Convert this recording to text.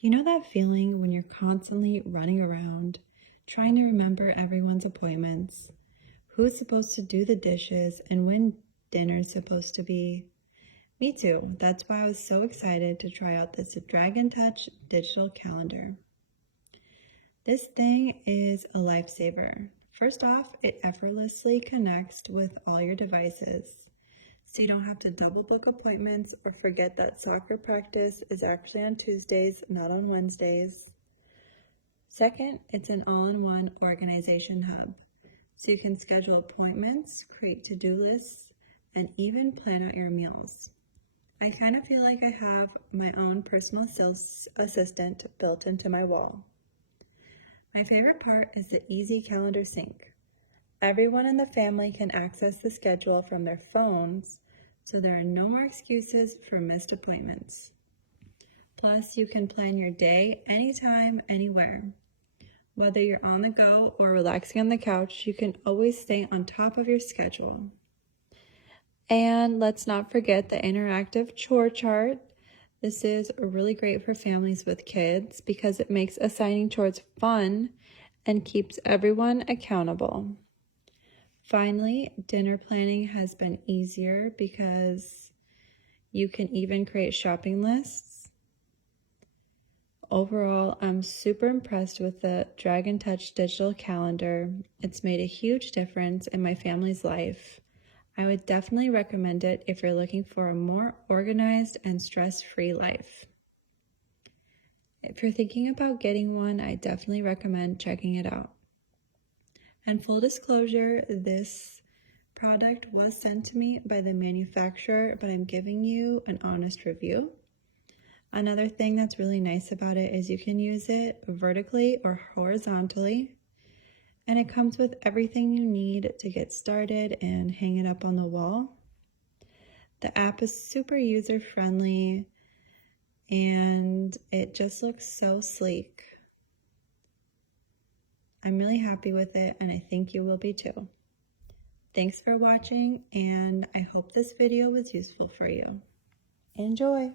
You know that feeling when you're constantly running around, trying to remember everyone's appointments, who's supposed to do the dishes, and when dinner's supposed to be? Me too. That's why I was so excited to try out this DragonTouch Digital Calendar. This thing is a lifesaver. First off, it effortlessly connects with all your devices, so you don't have to double book appointments or forget that soccer practice is actually on Tuesdays, not on Wednesdays. Second, it's an all-in-one organization hub, so you can schedule appointments, create to-do lists, and even plan out your meals. I kind of feel like I have my own personal sales assistant built into my wall. My favorite part is the easy calendar sync. Everyone in the family can access the schedule from their phones, so there are no more excuses for missed appointments. Plus, you can plan your day anytime, anywhere. Whether you're on the go or relaxing on the couch, you can always stay on top of your schedule. And let's not forget the interactive chore chart. This is really great for families with kids because it makes assigning chores fun and keeps everyone accountable. Finally, dinner planning has been easier because you can even create shopping lists. Overall, I'm super impressed with the DragonTouch Digital Calendar. It's made a huge difference in my family's life. I would definitely recommend it if you're looking for a more organized and stress-free life. If you're thinking about getting one, I definitely recommend checking it out. And full disclosure, this product was sent to me by the manufacturer, but I'm giving you an honest review. Another thing that's really nice about it is you can use it vertically or horizontally. And it comes with everything you need to get started and hang it up on the wall. The app is super user-friendly and it just looks so sleek. I'm really happy with it and I think you will be too. Thanks for watching and I hope this video was useful for you. Enjoy!